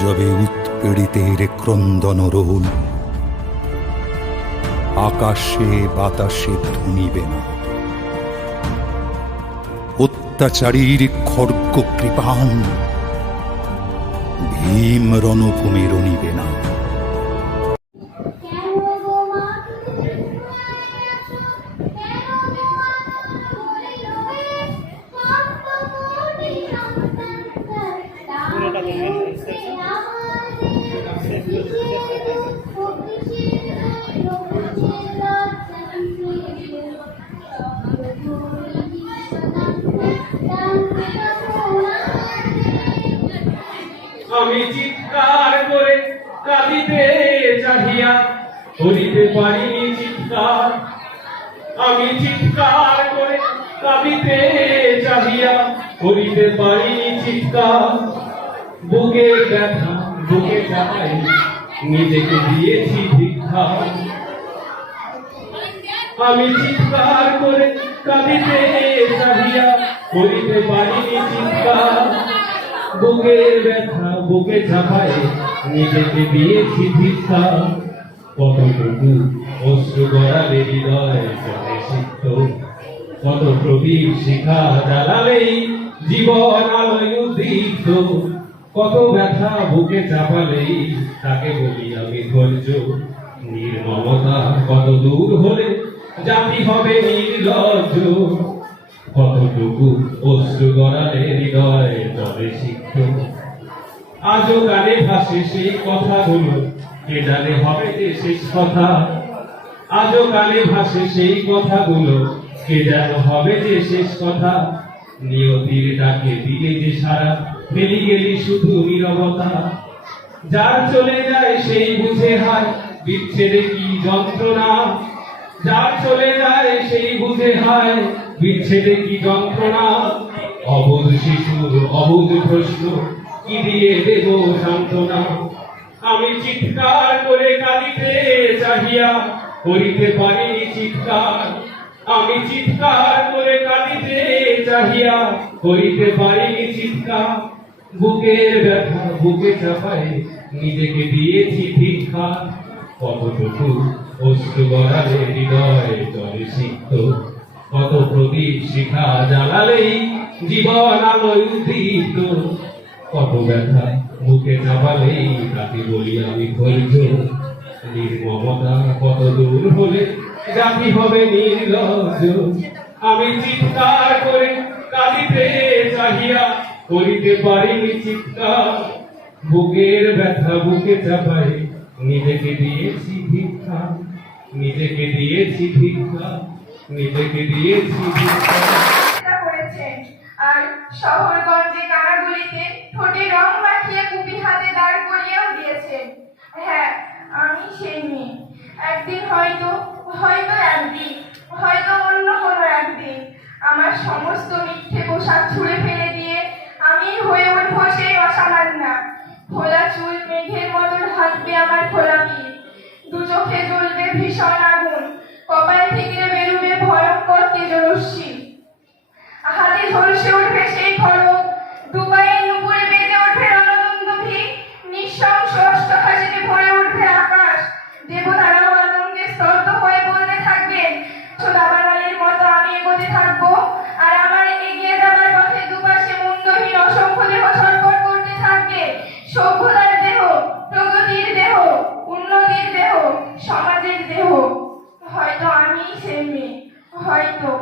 যবে উৎপীড়িতের ক্রন্দন রোল। আকাশে বাতাসে ধুনিবে না। অত্যাচারীর খড়গ কৃপান ভীম রণভূমি রণিবে না। আমি চিৎকার করে কাঁদিতে চাহিয়া করিতে পারিনি চিৎকার। আমি চিৎকার করে কাঁদিতে চাহিয়া করিতে পারিনি চিৎকার। বুকে ব্যথা, বুকে চাই নিজেকে দিয়েছি ভিক্ষা। আমি চিৎকার করে কাঁদিতে চাহিয়া করিতে পারিনি চিৎকার। বুকের ব্যথা, বুকে চাপায় নিজেকে দিয়েছি ভিক্ষা কতটুকু অশ্রু গড়ালে হৃদয় চলে কত প্রদীপ শিখা জ্বালালেই জীবন আলোয় উদ্দীপ্ত। কত ব্যথা বুকে চাপালেই তাকে বলি আমি ধৈর্য। নির্মমতা কত দূর হলে জাতি হবে নির্লজ্জ। কতটুকু অশ্রু গড়ালে হৃদয় তবে সিক্ত আজও গানে ভাসে সেই কথাগুলো। কে জানে হবে যে শেষ কথা? আজও গানে ভাসে সেই কথাগুলো। কে যেন হবে যে শেষ কথা? নিয়তির ডাকে দিলে যে সারা ফেলি গেলি শুধু নীরবতা। যার চলে যায় সেই বুঝে হায়, বিচ্ছেদে কি যন্ত্রণা? যার চলে যায়, সেই বুঝে হায়, বিচ্ছেদে কি যন্ত্রণা? অবুধ শিশুর অবুধ প্রশ্ন, কি দিয়ে দেব সান্ত্বনা? আমি চিৎকার করে কাঁদিতে চাহিয়া করিতে পারিনি চিৎকার। আমি চিৎকার করে কাঁদিতে চাহিয়া করিতে পারিনি চিৎকার। বুকের ব্যথা বুকে চাপায় নিজেকে দিয়েছি ভিক্ষা। কতটুকু অশ্রু গড়ালে হৃদয় জলে কত প্রদীপ শিখা জ্বালালেই জীবন উদ্দীপ্ত। কত ব্যথা বুকে চাপালেই তাকে বলি আমি ধৈর্য। নির্মমতা কত দূর হলে জাতি হবে নির্লজ্জ। আমি চিৎকার করে কাঁদিতে চাহিয়া করিতে পারিনি চিৎকার। বুকের ব্যথা বুকে চাপাই নিজেকে দিয়েছি ভিক্ষা, নিজেকে দিয়েছি ভিক্ষা, নিজেকে দিয়েছি ভিক্ষা। আর শহরগঞ্জে ঠোঁটে হাতে দাঁড় করিয়েও দিয়েছেন। হ্যাঁ আমি সেই একদিন হয়তো হয়তো একদিন, হয়তো অন্য কোনো একদিন আমার সমস্ত মিথ্যে পোশাক ছুঁড়ে ফেলে দিয়ে আমি হয়ে উঠবো সেই অসামান্যা। খোলা চুল, মেঘের মতো ঢাকবে আমার খোলা পিঠ দু চোখে জ্বলবে ভীষণ আগুন। কপাল থেকে বেরোবে ভয়ঙ্কর তেজরশ্মি হাতে ঝলসে উঠবে সেই খড়গ। দুবাইয়ের নুপুরে বেজে উঠবে রণদুন্দুভি নিঃশংস ভরে উঠবে আকাশ। দেবতারাও আতঙ্কে স্তব্ধ হয়ে বলতে মতো আমি এগোতে থাকব। আর আমার এগিয়ে যাবার পথে দুপাশে মুন্ডহীন অসংখ্য দেহ ছটফট করতে থাকবে। সভ্যতার